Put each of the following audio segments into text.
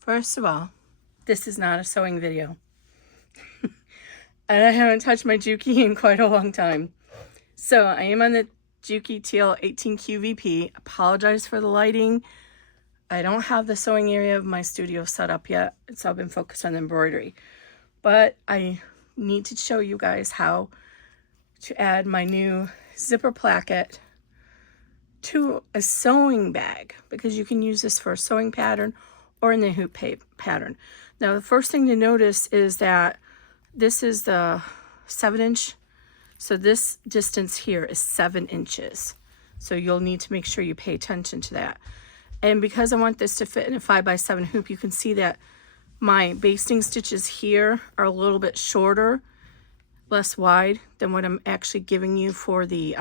First of all, this is not a sewing video. And I haven't touched my Juki in quite a long time. So I am on the Juki TL18QVP. Apologize for the lighting. I don't have the sewing area of my studio set up yet. So I've been focused on the embroidery. But I need to show you guys how to add my new zipper placket to a sewing bag, because you can use this for a sewing pattern or in the hoop pattern. Now the first thing to notice is that this is the 7-inch, so this distance here is 7 inches. So you'll need to make sure you pay attention to that. And because I want this to fit in a 5x7 hoop, you can see that my basting stitches here are a little bit shorter, less wide than what I'm actually giving you for the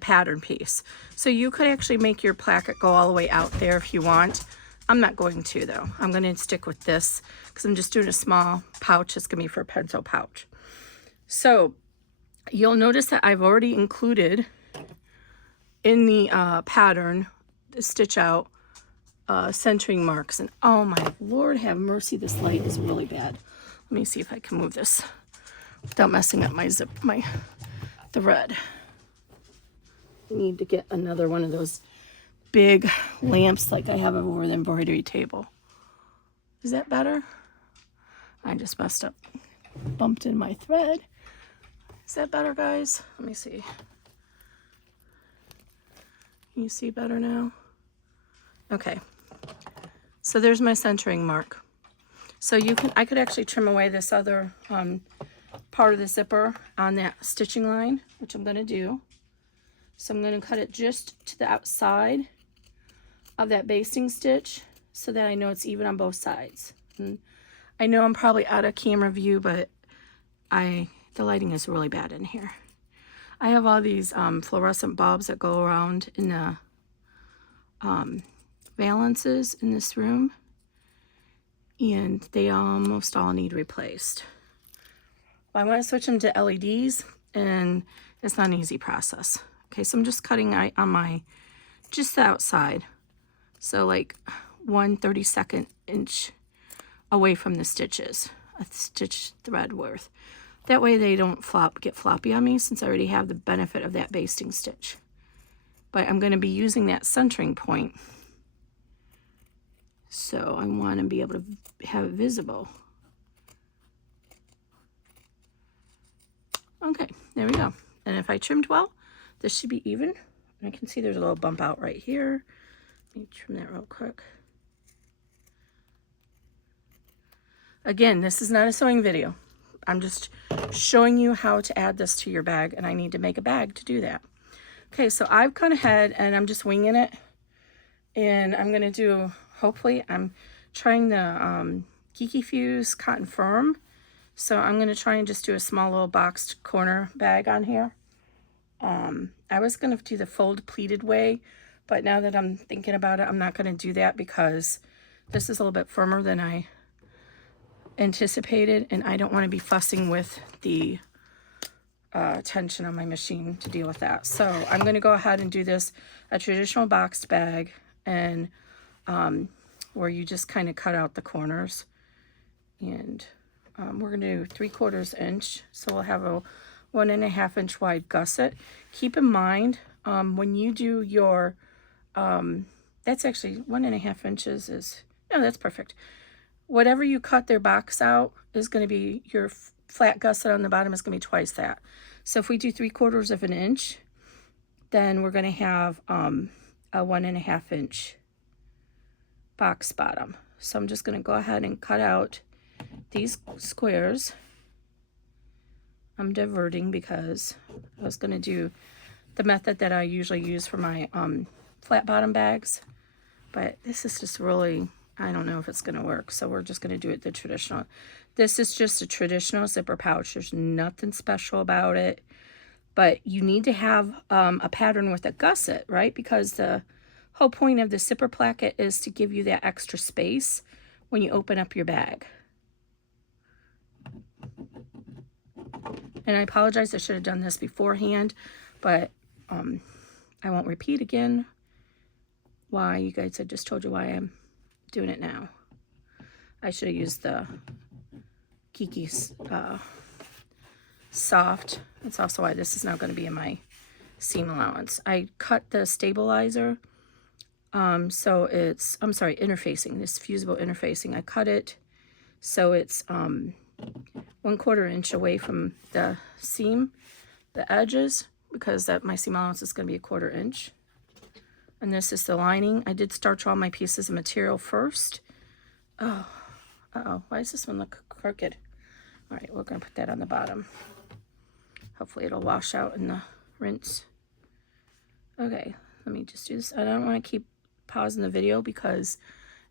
pattern piece. So you could actually make your placket go all the way out there if you want. I'm not going to though. I'm going to stick with this because I'm just doing a small pouch. It's going to be for a pencil pouch. So you'll notice that I've already included in the pattern the stitch out centering marks. And oh my Lord have mercy, this light is really bad. Let me see if I can move this without messing up my thread. I need to get another one of those big lamps like I have over the embroidery table. Is that better? I just messed up, bumped in my thread. Is that better, guys? Let me see. Can you see better now? Okay. So there's my centering mark. So I could actually trim away this other part of the zipper on that stitching line, which I'm going to do. So I'm going to cut it just to the outside of that basting stitch so that I know it's even on both sides. And I know I'm probably out of camera view, but the lighting is really bad in here. I have all these fluorescent bulbs that go around in the valances in this room, and they almost all need replaced. Well, I want to switch them to LEDs, and it's not an easy process. Okay, so I'm just cutting on just the outside. So like 1/32 inch away from the stitches, a stitch thread worth. That way they don't get floppy on me, since I already have the benefit of that basting stitch. But I'm going to be using that centering point. So I want to be able to have it visible. Okay, there we go. And if I trimmed well, this should be even. I can see there's a little bump out right here. Let me trim that real quick. Again, this is not a sewing video. I'm just showing you how to add this to your bag, and I need to make a bag to do that. Okay, so I've gone ahead and I'm just winging it. And I'm going to do, hopefully, I'm trying the Geeky Fuse Cotton Firm. So I'm going to try and just do a small little boxed corner bag on here. I was going to do the fold pleated way, but now that I'm thinking about it, I'm not going to do that because this is a little bit firmer than I anticipated, and I don't want to be fussing with the tension on my machine to deal with that. So I'm going to go ahead and do this a traditional boxed bag, and where you just kind of cut out the corners, and we're going to do 3/4 inch, so we'll have a 1.5 inch wide gusset. Keep in mind when you do your that's actually 1.5 inches is, no, that's perfect. Whatever you cut their box out is going to be your flat gusset on the bottom is going to be twice that. So if we do 3/4 inch, then we're going to have a 1.5 inch box bottom. So I'm just going to go ahead and cut out these squares. I'm diverting because I was going to do the method that I usually use for my flat bottom bags, but this is just really, I don't know if it's going to work, so we're just going to do it the traditional. This is just a traditional zipper pouch. There's nothing special about it, but you need to have a pattern with a gusset, right? Because the whole point of the zipper placket is to give you that extra space when you open up your bag. And I apologize, I should have done this beforehand, but I won't repeat again. why, you guys, I just told you why I'm doing it now. I should have used the Kiki Soft. That's also why this is now going to be in my seam allowance. I cut the stabilizer, so it's, I'm sorry, interfacing, this fusible interfacing. I cut it so it's 1/4 inch away from the seam, the edges, because that my seam allowance is going to be 1/4 inch. And this is the lining. I did starch all my pieces of material first. Oh, uh-oh, why does this one look crooked? All right, we're going to put that on the bottom. Hopefully it'll wash out in the rinse. Okay, let me just do this. I don't want to keep pausing the video because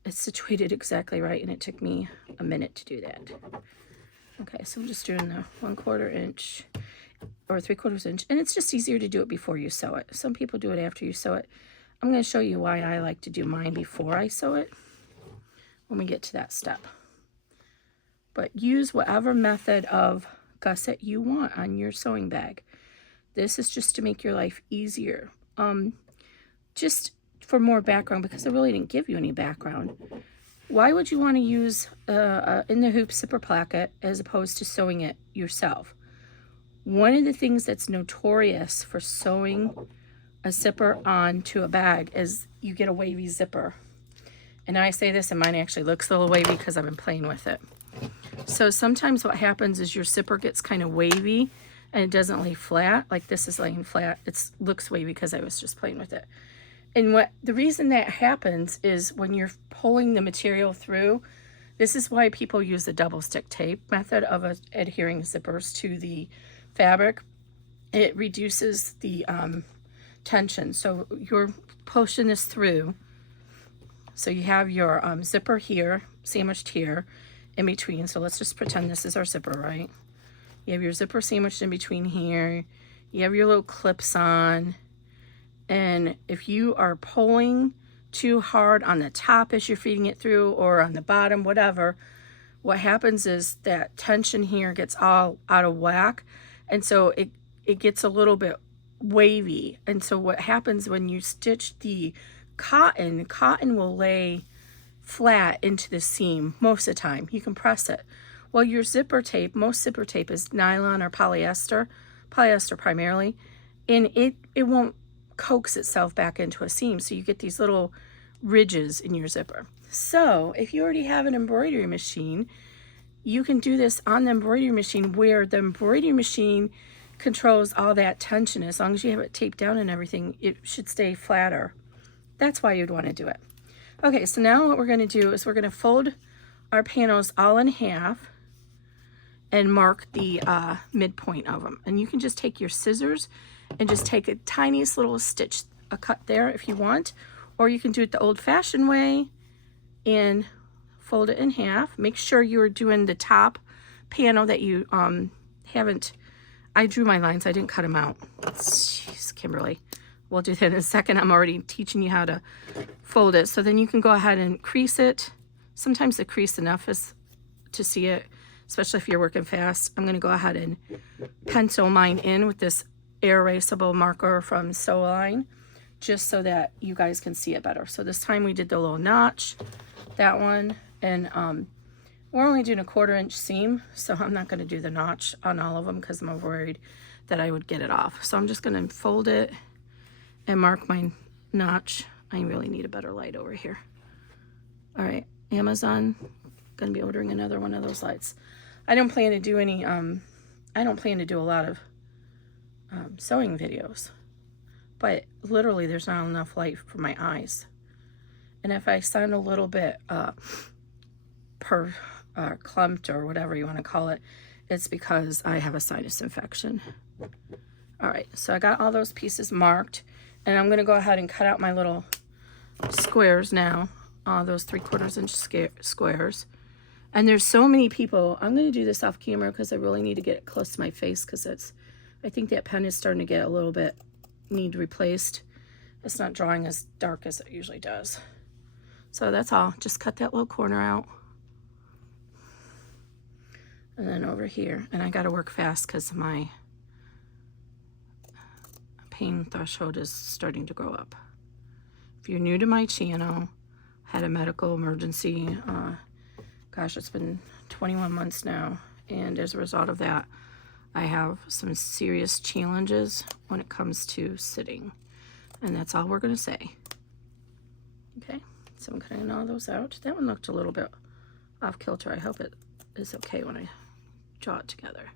it's situated exactly right, and it took me a minute to do that. Okay, so I'm just doing the 1/4 inch or 3/4 inch, and it's just easier to do it before you sew it. Some people do it after you sew it. I'm going to show you why I like to do mine before I sew it when we get to that step. But use whatever method of gusset you want on your sewing bag. This is just to make your life easier. Just for more background, because I really didn't give you any background. Why would you want to use in the hoop zipper placket as opposed to sewing it yourself? One of the things that's notorious for sewing a zipper onto a bag is you get a wavy zipper. And I say this, and mine actually looks a little wavy because I've been playing with it. So sometimes what happens is your zipper gets kind of wavy and it doesn't lay flat. Like this is laying flat. It looks wavy because I was just playing with it. And the reason that happens is when you're pulling the material through, this is why people use the double stick tape method of adhering zippers to the fabric. It reduces the tension. So you're pushing this through. So you have your zipper here, sandwiched here, in between. So let's just pretend this is our zipper, right? You have your zipper sandwiched in between here. You have your little clips on. And if you are pulling too hard on the top as you're feeding it through, or on the bottom, whatever, what happens is that tension here gets all out of whack. And so it gets a little bit wavy. And so what happens when you stitch the cotton will lay flat into the seam most of the time. You can press it. Well, your zipper tape, most zipper tape is nylon or polyester primarily, and it won't coax itself back into a seam, so you get these little ridges in your zipper. So if you already have an embroidery machine, you can do this on the embroidery machine, where the embroidery machine controls all that tension. As long as you have it taped down and everything, it should stay flatter. That's why you'd want to do it. Okay, so now what we're going to do is we're going to fold our panels all in half and mark the midpoint of them. And you can just take your scissors and just take a tiniest little stitch, a cut there if you want, or you can do it the old-fashioned way and fold it in half. Make sure you're doing the top panel that you haven't. I drew my lines, I didn't cut them out. Jeez, Kimberly. We'll do that in a second. I'm already teaching you how to fold it. So then you can go ahead and crease it. Sometimes the crease enough is to see it, especially if you're working fast. I'm going to go ahead and pencil mine in with this erasable marker from Sew Line, just so that you guys can see it better. So this time we did the little notch, that one, and we're only doing a 1/4 inch seam, so I'm not going to do the notch on all of them because I'm worried that I would get it off. So I'm just going to fold it and mark my notch. I really need a better light over here. All right, Amazon, gonna be ordering another one of those lights. I don't plan to do any, I don't plan to do a lot of sewing videos, but literally there's not enough light for my eyes. And if I sound a little bit clumped or whatever you want to call it, it's because I have a sinus infection. All right, so I got all those pieces marked, and I'm going to go ahead and cut out my little squares now, those 3/4 inch squares. And there's so many people. I'm going to do this off camera because I really need to get it close to my face, because I think that pen is starting to get a little bit need replaced. It's not drawing as dark as it usually does. So that's all. Just cut that little corner out. And then over here, and I got to work fast because my pain threshold is starting to go up. If you're new to my channel, had a medical emergency. Gosh, it's been 21 months now. And as a result of that, I have some serious challenges when it comes to sitting. And that's all we're going to say. Okay, so I'm cutting all those out. That one looked a little bit off kilter. I hope it is okay when I draw it together.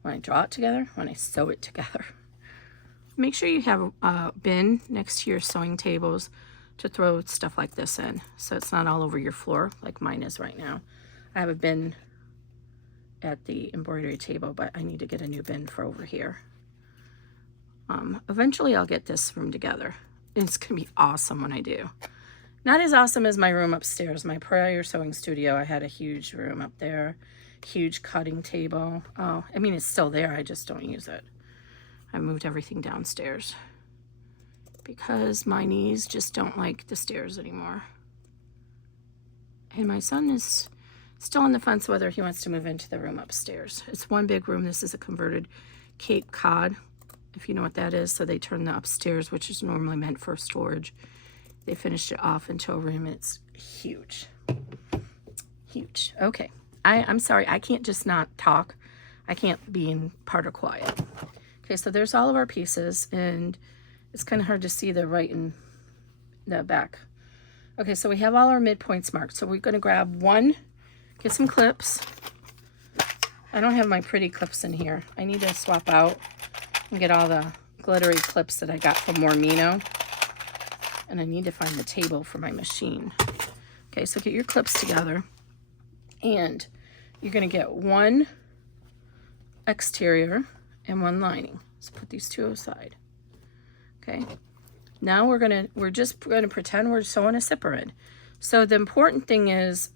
When I draw it together, when I sew it together. Make sure you have a bin next to your sewing tables to throw stuff like this in, so it's not all over your floor like mine is right now. I have a bin at the embroidery table, but I need to get a new bin for over here. Eventually I'll get this room together. It's gonna be awesome when I do. Not as awesome as my room upstairs. My prior sewing studio, I had a huge room up there, huge cutting table. Oh, I mean, it's still there, I just don't use it. I moved everything downstairs because my knees just don't like the stairs anymore. And my son is still on the fence whether he wants to move into the room upstairs. It's one big room. This is a converted Cape Cod, if you know what that is. So they turned the upstairs, which is normally meant for storage, they finished it off into a room. It's huge. Huge. Okay. I'm sorry. I can't just not talk. I can't be in part of quiet. Okay, so there's all of our pieces, and it's kind of hard to see the right and the back. Okay, so we have all our midpoints marked. So we're going to grab one, get some clips. I don't have my pretty clips in here. I need to swap out and get all the glittery clips that I got from Mormino. And I need to find the table for my machine. Okay, so get your clips together. And you're going to get one exterior and one lining. Let's put these two aside. Okay. Now we're just gonna pretend we're sewing a zipper in. So the important thing is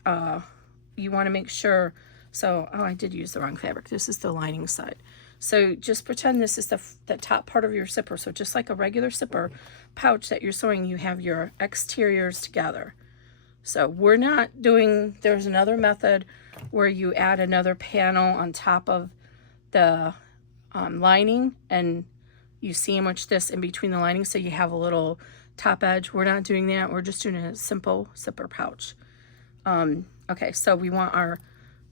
you want to make sure. So I did use the wrong fabric. This is the lining side. So just pretend this is the top part of your zipper. So just like a regular zipper pouch that you're sewing, you have your exteriors together. So we're not doing, there's another method where you add another panel on top of the lining, and you sandwich this in between the lining so you have a little top edge. We're not doing that. We're just doing a simple zipper pouch. Okay, so we want our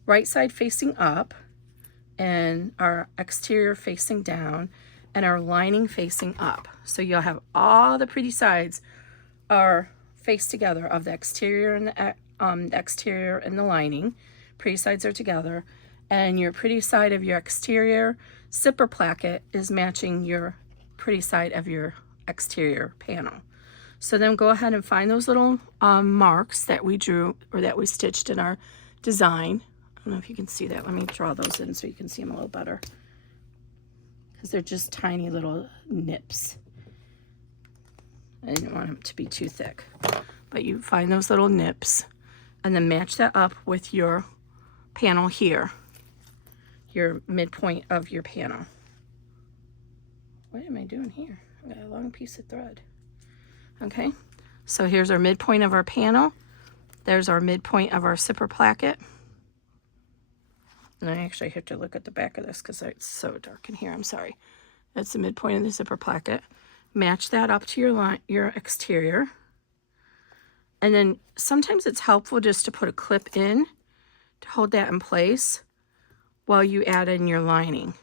right side facing up and our exterior facing down and our lining facing up. So you'll have all the pretty sides are faced together of the exterior and the exterior and the lining. Pretty sides are together, and your pretty side of your exterior zipper placket is matching your pretty side of your exterior panel. So then go ahead and find those little marks that we drew or that we stitched in our design. I don't know if you can see that. Let me draw those in so you can see them a little better, because they're just tiny little nips. I didn't want them to be too thick, but you find those little nips and then match that up with your panel here, your midpoint of your panel. What am I doing here? I got a long piece of thread. Okay, so here's our midpoint of our panel. There's our midpoint of our zipper placket. And I actually have to look at the back of this because it's so dark in here. I'm sorry. That's the midpoint of the zipper placket. Match that up to your exterior. And then sometimes it's helpful just to put a clip in to hold that in place while you add in your lining.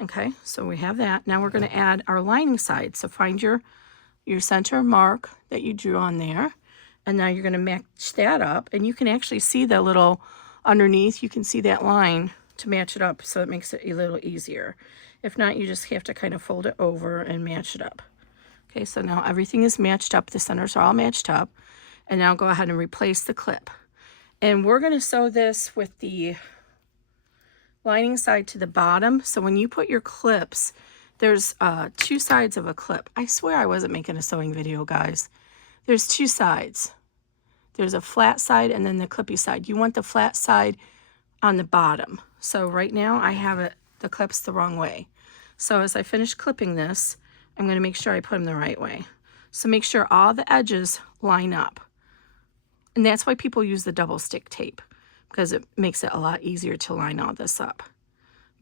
Okay, so we have that. Now we're going to add our lining side. So find your center mark that you drew on there. And now you're going to match that up. And you can actually see the little underneath. You can see that line to match it up, so it makes it a little easier. If not, you just have to kind of fold it over and match it up. Okay, so now everything is matched up. The centers are all matched up. And now go ahead and replace the clip. And we're going to sew this with the lining side to the bottom. So when you put your clips, there's two sides of a clip. I swear I wasn't making a sewing video, guys. There's two sides. There's a flat side and then the clippy side. You want the flat side on the bottom. So right now I have the clips the wrong way. So as I finish clipping this, I'm going to make sure I put them the right way. So make sure all the edges line up. And that's why people use the double stick tape, because it makes it a lot easier to line all this up.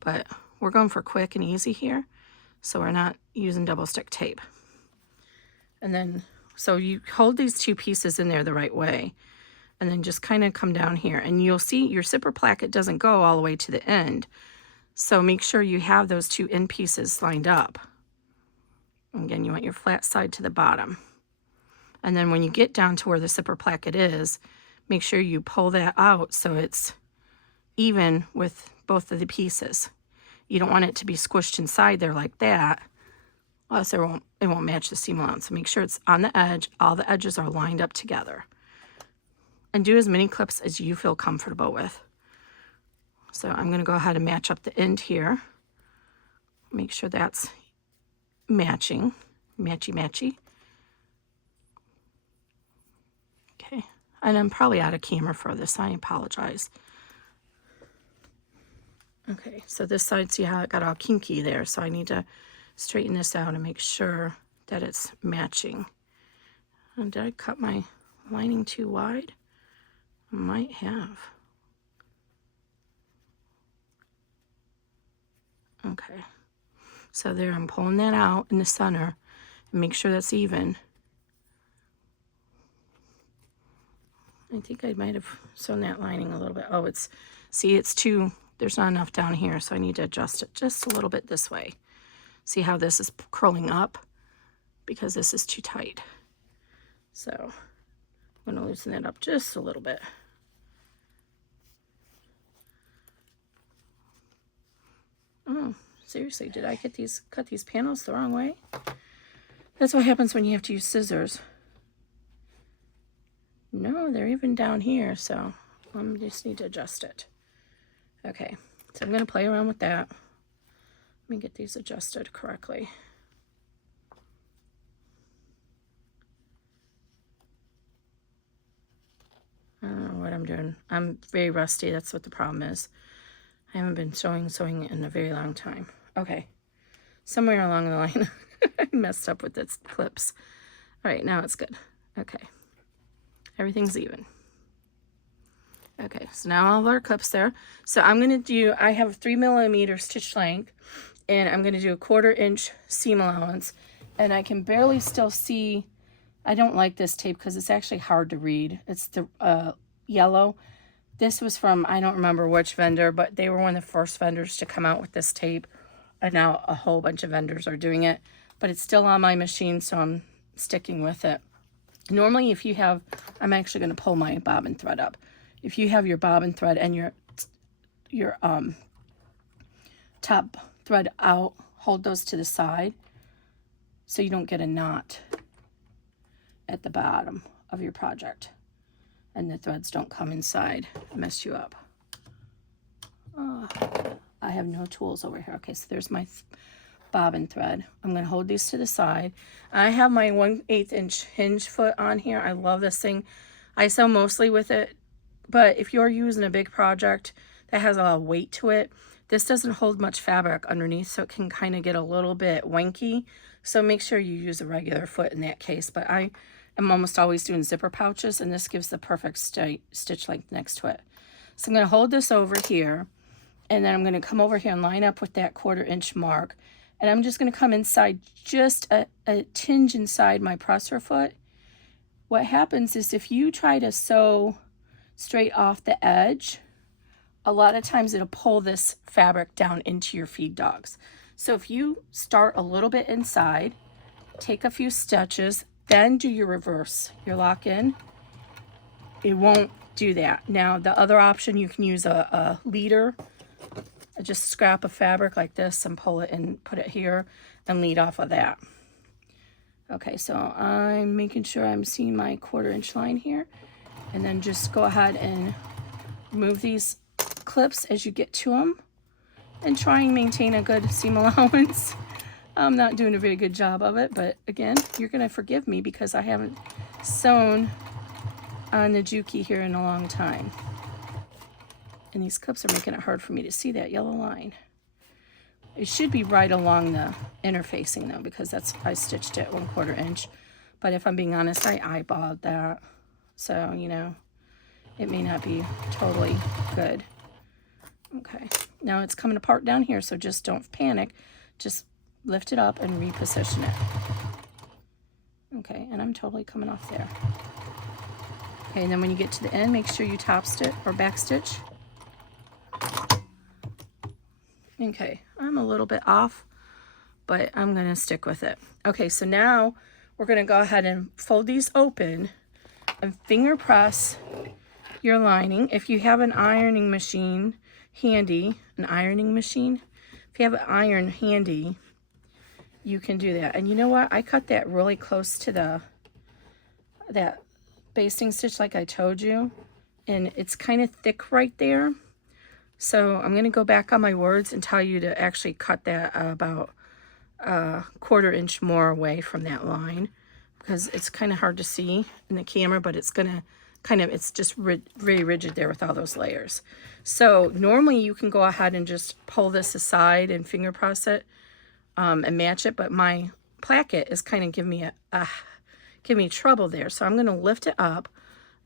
But we're going for quick and easy here. So we're not using double stick tape. And then, so you hold these two pieces in there the right way, and then just kind of come down here, and you'll see your zipper placket doesn't go all the way to the end. So make sure you have those two end pieces lined up. Again, you want your flat side to the bottom. And then when you get down to where the zipper placket is, make sure you pull that out so it's even with both of the pieces. You don't want it to be squished inside there like that, or else it won't match the seam allowance. So make sure it's on the edge, all the edges are lined up together. And do as many clips as you feel comfortable with. So I'm going to go ahead and match up the end here. Make sure that's matching, matchy. Okay, and I'm probably out of camera for this, I apologize. Okay, so this side, see how it got all kinky there, so I need to straighten this out and make sure that it's matching. And did I cut my lining too wide? I might have. Okay, so there, I'm pulling that out in the center and make sure that's even. I think I might have sewn that lining a little bit. Oh, see, it's too, there's not enough down here, so I need to adjust it just a little bit this way. See how this is curling up? Because this is too tight. So I'm going to loosen that up just a little bit. Oh, seriously, did I cut these panels the wrong way? That's what happens when you have to use scissors. No, they're even down here, so I just need to adjust it. Okay, so I'm going to play around with that. Let me get these adjusted correctly. I don't know what I'm doing. I'm very rusty. That's what the problem is. I haven't been sewing in a very long time. Okay, somewhere along the line I messed up with its clips. All right, now it's good. Okay, everything's even. Okay, so now all of our clips there. So I'm gonna do, I have 3 millimeter stitch length, and I'm gonna do a 1/4 inch seam allowance, and I can barely still see. I don't like this tape because it's actually hard to read. It's the yellow. This was from, I don't remember which vendor, but they were one of the first vendors to come out with this tape. And now a whole bunch of vendors are doing it. But it's still on my machine, so I'm sticking with it. Normally, if you have, I'm actually going to pull my bobbin thread up. If you have your bobbin thread and your top thread out, hold those to the side so you don't get a knot at the bottom of your project. And the threads don't come inside and mess you up. Oh, I have no tools over here. Okay, so there's my bobbin thread. I'm going to hold these to the side. I have my 1/8 inch hinge foot on here. I love this thing. I sew mostly with it, but if you're using a big project that has a lot of weight to it, this doesn't hold much fabric underneath, so it can kind of get a little bit wanky. So make sure you use a regular foot in that case. But I'm almost always doing zipper pouches, and this gives the perfect stitch length next to it. So I'm going to hold this over here, and then I'm going to come over here and line up with that 1/4 inch mark, and I'm just going to come inside just a tinge inside my presser foot. What happens is if you try to sew straight off the edge, a lot of times it'll pull this fabric down into your feed dogs. So if you start a little bit inside, take a few stitches, then do your reverse, your lock in, it won't do that. Now the other option, you can use a leader, just scrap of fabric like this and pull it and put it here and lead off of that. Okay, so I'm making sure I'm seeing my 1/4 inch line here, and then just go ahead and remove these clips as you get to them and try and maintain a good seam allowance. I'm not doing a very good job of it, but again, you're going to forgive me because I haven't sewn on the Juki here in a long time. And these clips are making it hard for me to see that yellow line. It should be right along the interfacing though, because I stitched it 1/4 inch. But if I'm being honest, I eyeballed that. So, you know, it may not be totally good. Okay, now it's coming apart down here, so just don't panic. Just lift it up and reposition it. Okay, and I'm totally coming off there. Okay, and then when you get to the end, make sure you top stitch or back stitch. Okay, I'm a little bit off, but I'm gonna stick with it. Okay, so now we're gonna go ahead and fold these open and finger press your lining. If you have an ironing machine handy, if you have an iron handy, you can do that. And you know what? I cut that really close to that basting stitch like I told you, and it's kind of thick right there. So I'm going to go back on my words and tell you to actually cut that about a 1/4 inch more away from that line, because it's kind of hard to see in the camera, but it's going to it's just very rigid there with all those layers. So normally you can go ahead and just pull this aside and finger press it and match it, but my placket is kind of giving me trouble there. So I'm going to lift it up.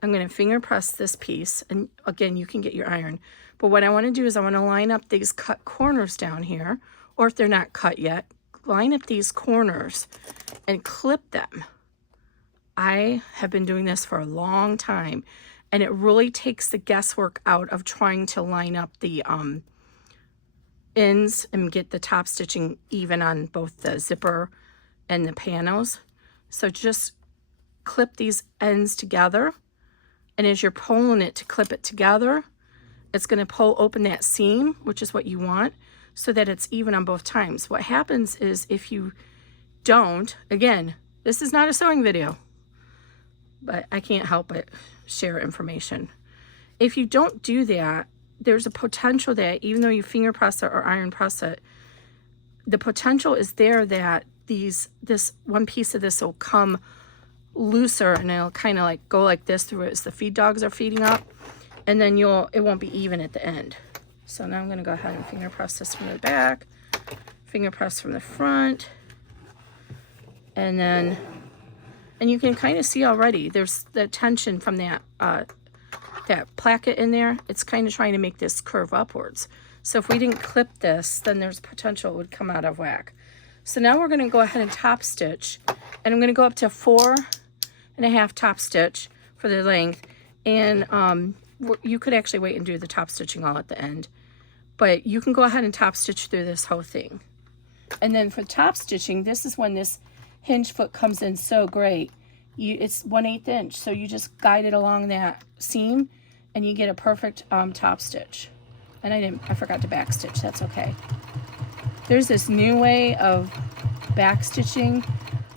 I'm going to finger press this piece, and again, you can get your iron. But what I want to do is I want to line up these cut corners down here, or if they're not cut yet, line up these corners and clip them. I have been doing this for a long time, and it really takes the guesswork out of trying to line up the ends and get the top stitching even on both the zipper and the panels. So just clip these ends together, and as you're pulling it to clip it together, it's going to pull open that seam, which is what you want, so that it's even on both times. What happens is if you don't, again, this is not a sewing video, but I can't help but share information. If you don't do that, there's a potential that even though you finger press it or iron press it, the potential is there that this one piece of this will come looser, and it'll kind of like go like this through it as the feed dogs are feeding up, and then it won't be even at the end. So now I'm going to go ahead and finger press this from the back, finger press from the front, and then you can kind of see already there's the tension from that placket in there. It's kind of trying to make this curve upwards. So if we didn't clip this, then there's potential it would come out of whack. So now we're going to go ahead and top stitch, and I'm going to go up to 4.5 top stitch for the length, and you could actually wait and do the top stitching all at the end, but you can go ahead and top stitch through this whole thing. And then for top stitching, this is when this hinge foot comes in so great. It's 1/8 inch, so you just guide it along that seam and you get a perfect top stitch. And I forgot to back stitch. That's okay. There's this new way of back stitching.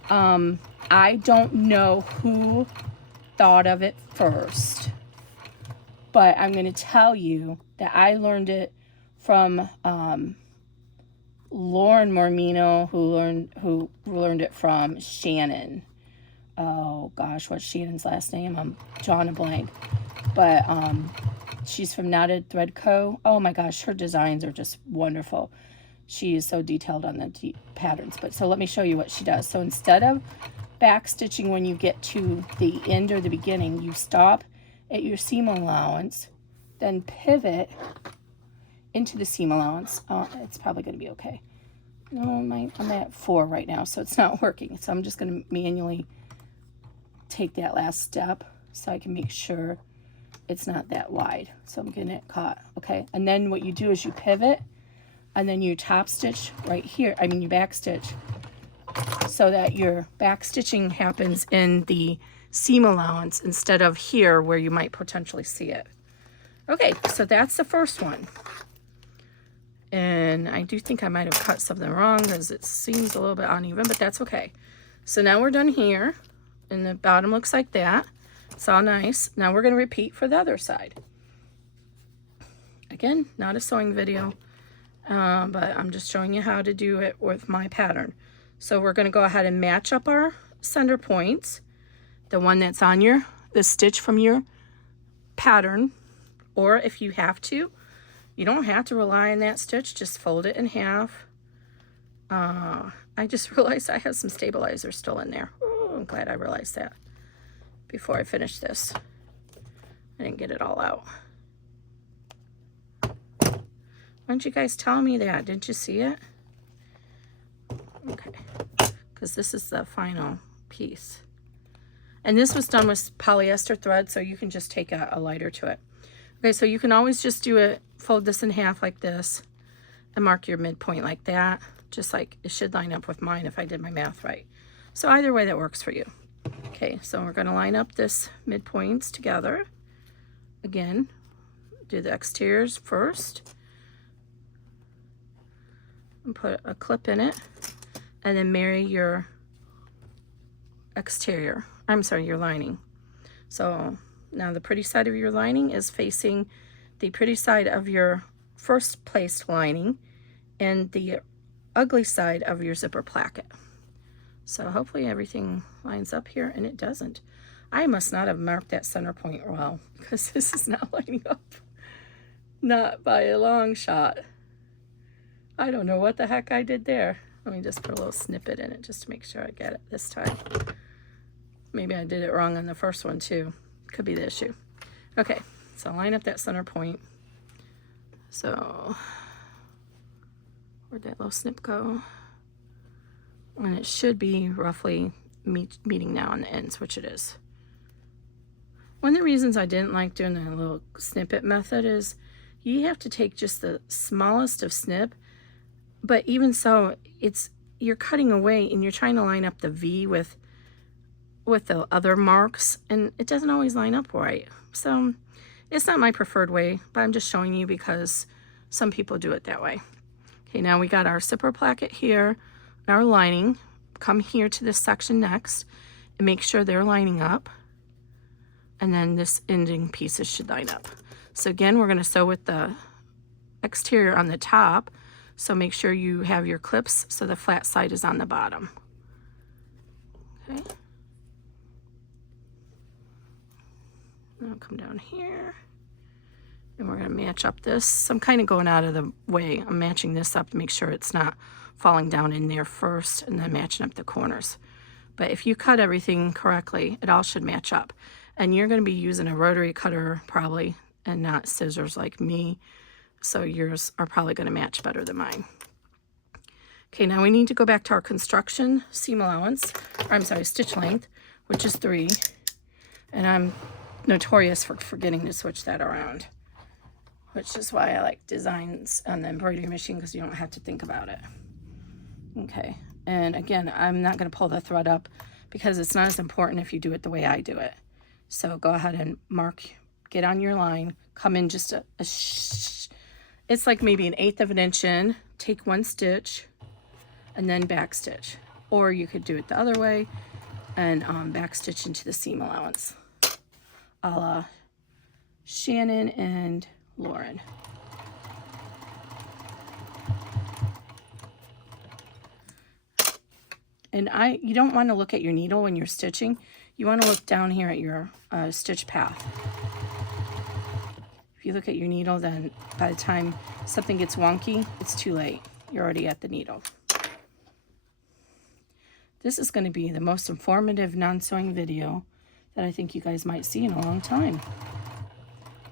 I don't know who thought of it first, but I'm going to tell you that I learned it from Lauren Mormino, who learned it from Shannon. Oh gosh, what's Shannon's last name? I'm drawing a blank. But she's from Knotted Thread Co. Oh my gosh, her designs are just wonderful. She is so detailed on the patterns. But so let me show you what she does. So instead of back stitching when you get to the end or the beginning, you stop at your seam allowance, then pivot into the seam allowance. It's probably going to be okay. No, I'm at 4 right now, so it's not working. So I'm just going to manually take that last step so I can make sure it's not that wide. So I'm getting it caught. Okay, and then what you do is you pivot, and then you top stitch right here. You back stitch, so that your back stitching happens in the seam allowance instead of here where you might potentially see it. Okay, so that's the first one. And I do think I might have cut something wrong because it seems a little bit uneven, but that's okay. So now we're done here, and the bottom looks like that. It's all nice. Now we're going to repeat for the other side. Again, not a sewing video, but I'm just showing you how to do it with my pattern. So we're going to go ahead and match up our center points, the one that's on the stitch from your pattern, or if you have to, you don't have to rely on that stitch, just fold it in half. I just realized I have some stabilizer still in there. Oh, I'm glad I realized that before I finish this. I didn't get it all out. Why don't you guys tell me that? Didn't you see it? Okay, because this is the final piece. And this was done with polyester thread, so you can just take a lighter to it. Okay, so you can always just do it, fold this in half like this, and mark your midpoint like that, just like it should line up with mine if I did my math right. So either way that works for you. Okay, so we're gonna line up this midpoints together. Again, do the exteriors first, and put a clip in it, and then marry your exterior, I'm sorry, your lining. So now the pretty side of your lining is facing the pretty side of your first placed lining and the ugly side of your zipper placket. So hopefully everything lines up here, and it doesn't. I must not have marked that center point well, because this is not lining up. Not by a long shot. I don't know what the heck I did there. Let me just put a little snippet in it just to make sure I get it this time. Maybe I did it wrong on the first one too. Could be the issue. Okay, so line up that center point. So, where'd that little snip go? And it should be roughly meeting now on the ends, which it is. One of the reasons I didn't like doing the little snippet method is you have to take just the smallest of snip, but even so, you're cutting away and you're trying to line up the V with the other marks, and it doesn't always line up right. So it's not my preferred way, but I'm just showing you because some people do it that way. Okay, now we got our zipper placket here, and our lining. Come here to this section next and make sure they're lining up, and then this ending pieces should line up. So again, we're going to sew with the exterior on the top, so make sure you have your clips so the flat side is on the bottom. Okay. Now come down here, and we're going to match up this. So I'm kind of going out of the way. I'm matching this up to make sure it's not falling down in there first, and then matching up the corners. But if you cut everything correctly, it all should match up. And you're going to be using a rotary cutter probably, and not scissors like me. So yours are probably going to match better than mine. Okay, now we need to go back to our construction seam allowance, or I'm sorry, stitch length, which is 3. And I'm notorious for forgetting to switch that around, which is why I like designs on the embroidery machine, because you don't have to think about it. Okay, and again, I'm not going to pull the thread up because it's not as important if you do it the way I do it. So go ahead and mark, get on your line, come in just it's like maybe 1/8 of an inch in, take 1 stitch, and then back stitch. Or you could do it the other way and back stitch into the seam allowance, a la Shannon and Lauren. And you don't want to look at your needle when you're stitching. You want to look down here at your stitch path. If you look at your needle, then by the time something gets wonky, it's too late. You're already at the needle. This is going to be the most informative non-sewing video that I think you guys might see in a long time.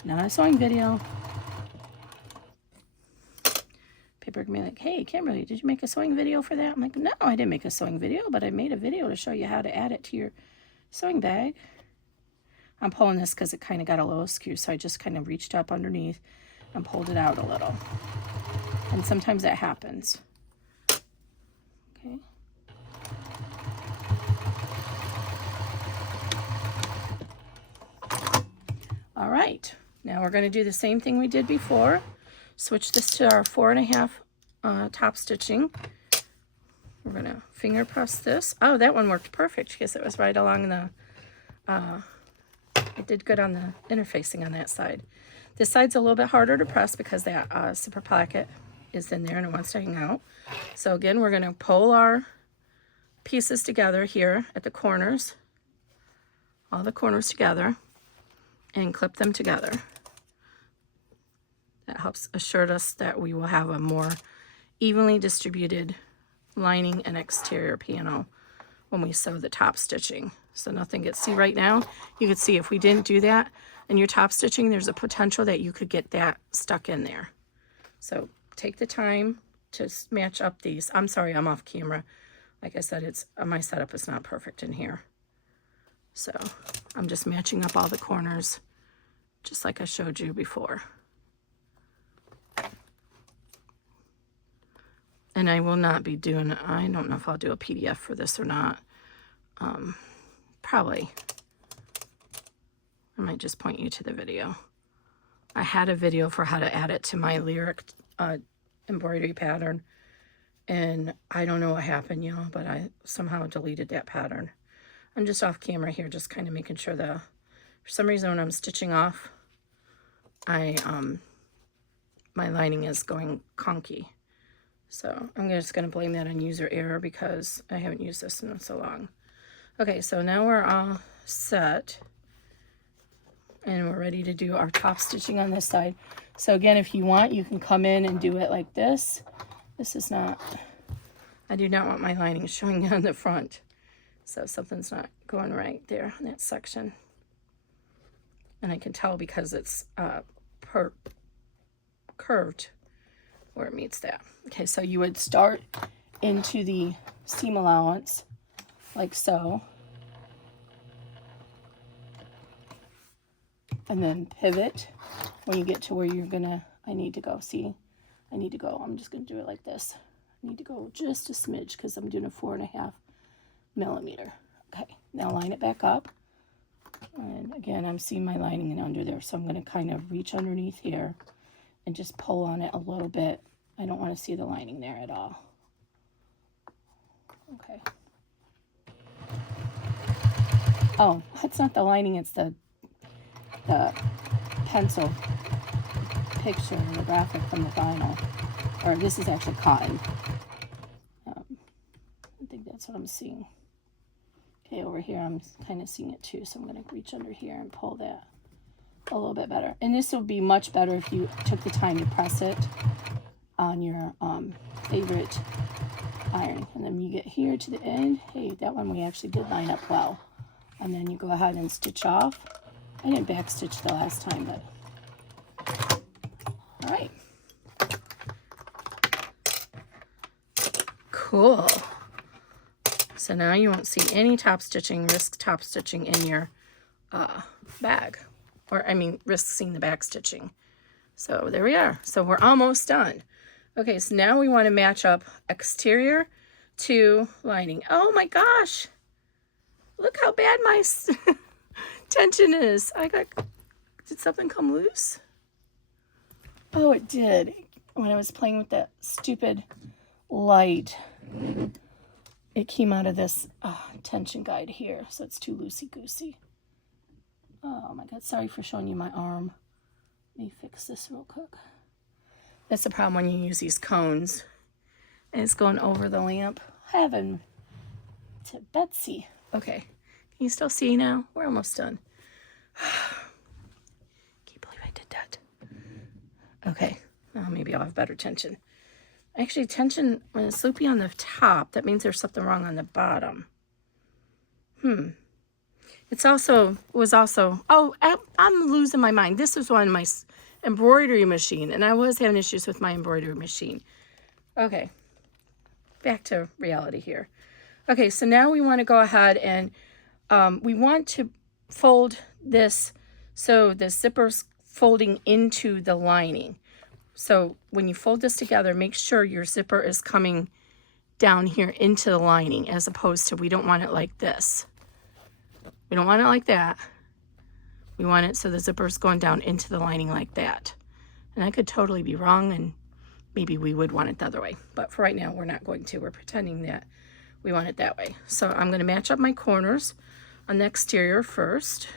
Not a sewing video. People are going to be like, hey, Kimberly, did you make a sewing video for that? I'm like, no, I didn't make a sewing video, but I made a video to show you how to add it to your sewing bag. I'm pulling this because it kind of got a little askew, so I just kind of reached up underneath and pulled it out a little. And sometimes that happens. Okay. All right, now we're going to do the same thing we did before. Switch this to our 4.5 top stitching. We're going to finger press this. Oh, that one worked perfect because it was right along the, it did good on the interfacing on that side. This side's a little bit harder to press because that zipper placket is in there and it wants to hang out. So again, we're going to pull our pieces together here at the corners, all the corners together, and clip them together. That helps assure us that we will have a more evenly distributed lining and exterior panel when we sew the top stitching. So nothing gets, see right now, you can see if we didn't do that in your top stitching, there's a potential that you could get that stuck in there. So take the time to match up these. I'm sorry, I'm off camera. Like I said, it's my setup is not perfect in here. So I'm just matching up all the corners, just like I showed you before. And I will not be doing, I don't know if I'll do a PDF for this or not. Probably. I might just point you to the video. I had a video for how to add it to my lyric embroidery pattern. And I don't know what happened, y'all, but I somehow deleted that pattern. I'm just off camera here, just kind of making sure that for some reason when I'm stitching off, my lining is going conky. So I'm just going to blame that on user error because I haven't used this in so long. Okay, so now we're all set. And we're ready to do our top stitching on this side. So again, if you want, you can come in and do it like this. This is not, I do not want my lining showing on the front. So something's not going right there in that section. And I can tell because it's curved where it meets that. Okay, so you would start into the seam allowance like so. And then pivot when you get to where you're gonna, I need to go, see, I need to go, I'm just gonna do it like this. I need to go just a smidge because I'm doing a 4.5 millimeter. Okay, now line it back up. And again, I'm seeing my lining in under there, so I'm gonna kind of reach underneath here and just pull on it a little bit. I don't wanna see the lining there at all. Okay. Oh, that's not the lining, it's the pencil picture, the graphic from the vinyl, or this is actually cotton. I think that's what I'm seeing. Okay, over here I'm kind of seeing it too, so I'm going to reach under here and pull that a little bit better. And this would be much better if you took the time to press it on your favorite iron. And then you get here to the end. Hey, that one we actually did line up well. And then you go ahead and stitch off. I didn't backstitch the last time, but all right. Cool. So now you won't see any top stitching, risk top stitching in your bag. Or, I mean, risk seeing the back stitching. So there we are. So we're almost done. Okay, so now we want to match up exterior to lining. Oh my gosh. Look how bad my tension is. Did something come loose? Oh, it did. When I was playing with that stupid light, it came out of this tension guide here, so it's too loosey-goosey. Oh my God, sorry for showing you my arm. Let me fix this real quick. That's the problem when you use these cones. And it's going over the lamp. Heaven to Betsy. Okay, can you still see now? We're almost done. Can't believe I did that. Okay, well, maybe I'll have better tension. Actually, tension, when it's loopy on the top, that means there's something wrong on the bottom. It's also, oh, I'm losing my mind. This was on my embroidery machine, and I was having issues with my embroidery machine. Okay, back to reality here. Okay, so now we want to go ahead and we want to fold this so the zipper's folding into the lining. So when you fold this together, make sure your zipper is coming down here into the lining, as opposed to, we don't want it like this. We don't want it like that. We want it so the zipper's going down into the lining like that. And I could totally be wrong, and maybe we would want it the other way. But for right now, we're not going to. We're pretending that we want it that way. So I'm going to match up my corners on the exterior first.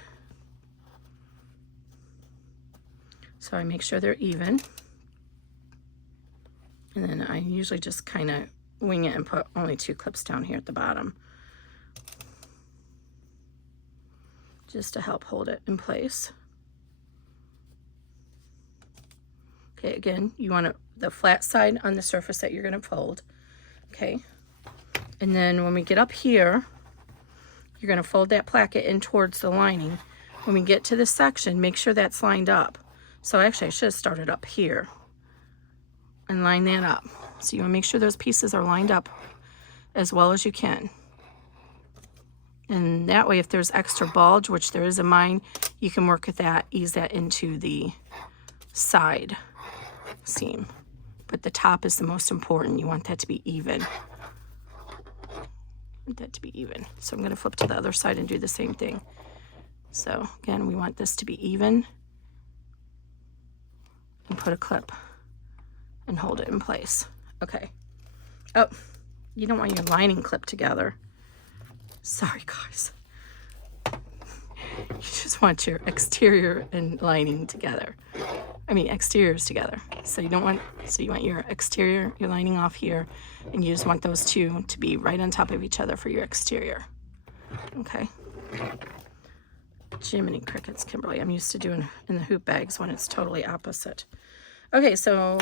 So I make sure they're even. And then I usually just kind of wing it and put only 2 clips down here at the bottom, just to help hold it in place. Okay, again, you want the flat side on the surface that you're going to fold. Okay, and then when we get up here, you're going to fold that placket in towards the lining. When we get to this section, make sure that's lined up. So actually, I should have started up here and line that up. So you want to make sure those pieces are lined up as well as you can. And that way, if there's extra bulge, which there is in mine, you can work with that, ease that into the side seam. But the top is the most important. You want that to be even. So I'm going to flip to the other side and do the same thing. So again, we want this to be even. And put a clip and hold it in place. Okay. Oh, you don't want your lining clipped together. Sorry, guys. You just want your exterior and lining together. I mean, exteriors together. So you want your exterior, your lining off here, and you just want those two to be right on top of each other for your exterior. Okay. Jiminy crickets, Kimberly. I'm used to doing in the hoop bags when it's totally opposite. Okay, so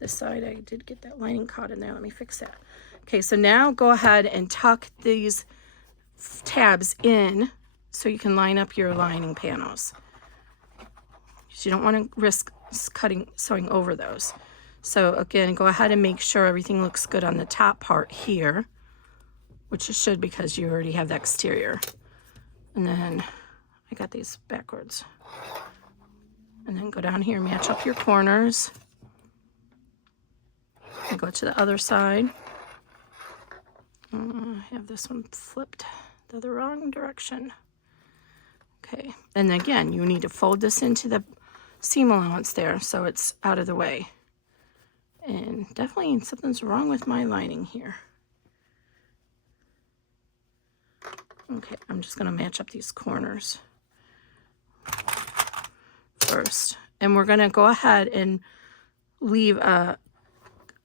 this side, I did get that lining caught in there. Let me fix that. Okay, so now go ahead and tuck these tabs in so you can line up your lining panels. You don't want to risk sewing over those. So again, go ahead and make sure everything looks good on the top part here, which it should because you already have the exterior. And then I got these backwards. And then go down here, match up your corners. And go to the other side. I have this one flipped the wrong direction. Okay, and again, you need to fold this into the seam allowance there so it's out of the way. And definitely something's wrong with my lining here. Okay, I'm just going to match up these corners first. And we're going to go ahead and leave a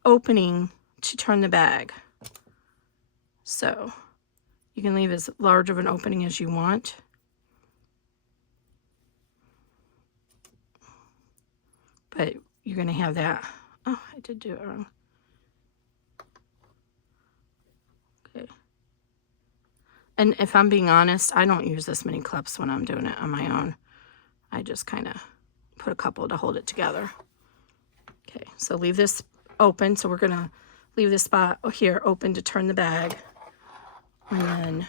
opening to turn the bag. So you can leave as large of an opening as you want. But you're going to have that. Oh, I did do it wrong. Okay. And if I'm being honest, I don't use this many clips when I'm doing it on my own. I just kind of put a couple to hold it together. Okay, so leave this open. So we're going to leave this spot here open to turn the bag. And then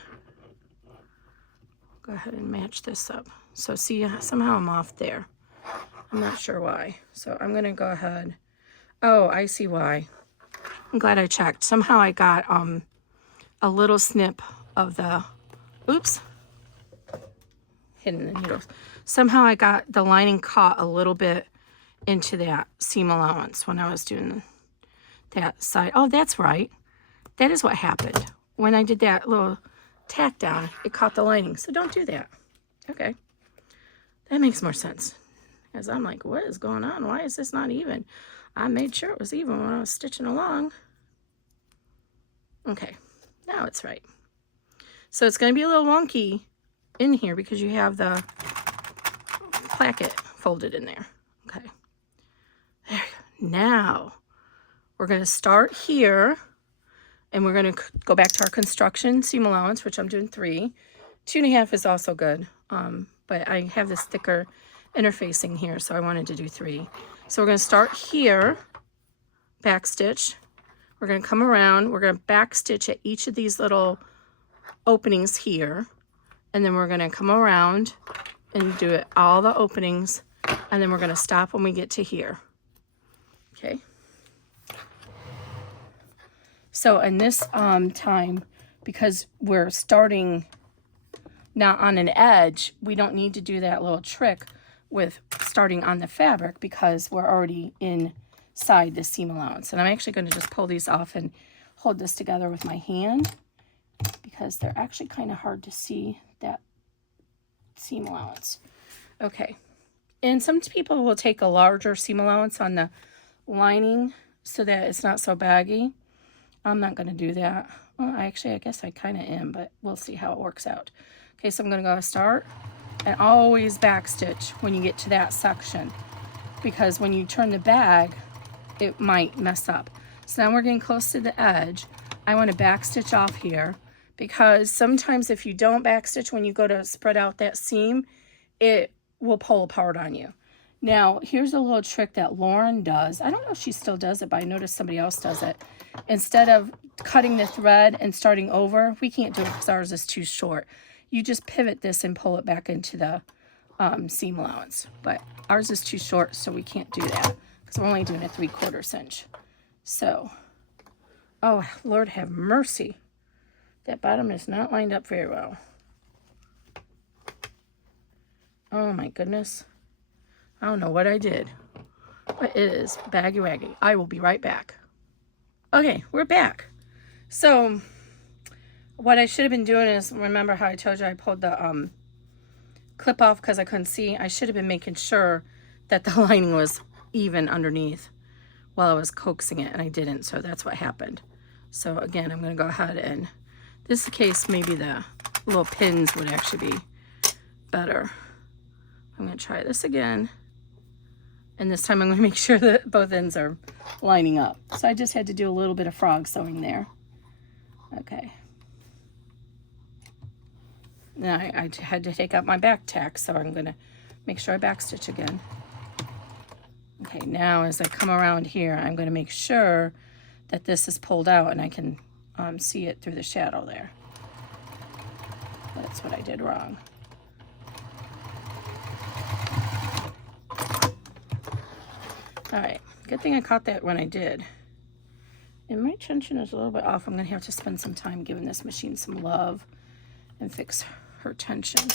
go ahead and match this up. So see, somehow I'm off there. I'm not sure why. So I'm going to go ahead. Oh, I see why. I'm glad I checked. Somehow I got a little snip of the, oops, hidden the needles. Somehow I got the lining caught a little bit into that seam allowance when I was doing that side. Oh, that's right. That is what happened. When I did that little tack down, it caught the lining. So don't do that. Okay. That makes more sense. As I'm like, what is going on? Why is this not even? I made sure it was even when I was stitching along. Okay. Now it's right. So it's going to be a little wonky in here because you have the placket folded in there. Okay. There you go. Now we're going to start here. And we're going to go back to our construction seam allowance, which I'm doing 3. 2.5 is also good. But I have this thicker interfacing here, so I wanted to do 3. So we're going to start here, back stitch. We're going to come around. We're going to back stitch at each of these little openings here. And then we're going to come around and do it all the openings. And then we're going to stop when we get to here. Okay. So in this time, because we're starting not on an edge, we don't need to do that little trick with starting on the fabric because we're already inside the seam allowance. And I'm actually going to just pull these off and hold this together with my hand because they're actually kind of hard to see that seam allowance. Okay. And some people will take a larger seam allowance on the lining so that it's not so baggy. I'm not going to do that. Well, I guess I kind of am, but we'll see how it works out. Okay, so I'm going to go start and always back stitch when you get to that section because when you turn the bag, it might mess up. So now we're getting close to the edge. I want to back stitch off here because sometimes if you don't back stitch when you go to spread out that seam, it will pull apart on you. Now, here's a little trick that Lauren does. I don't know if she still does it, but I noticed somebody else does it. Instead of cutting the thread and starting over, we can't do it because ours is too short. You just pivot this and pull it back into the seam allowance. But ours is too short, so we can't do that because we're only doing a 3/4 inch. So, oh, Lord have mercy. That bottom is not lined up very well. Oh my goodness. I don't know what I did, but it is baggy waggy. I will be right back. Okay, we're back. So what I should have been doing is, remember how I told you I pulled the clip off because I couldn't see? I should have been making sure that the lining was even underneath while I was coaxing it, and I didn't, so that's what happened. So again, I'm going to go ahead and, this is the case, maybe the little pins would actually be better. I'm going to try this again. And this time I'm going to make sure that both ends are lining up. So I just had to do a little bit of frog sewing there. Okay. Now I had to take out my back tack, so I'm going to make sure I backstitch again. Okay, now as I come around here, I'm going to make sure that this is pulled out and I can see it through the shadow there. That's what I did wrong. All right, good thing I caught that when I did. And my tension is a little bit off. I'm gonna have to spend some time giving this machine some love and fix her tension.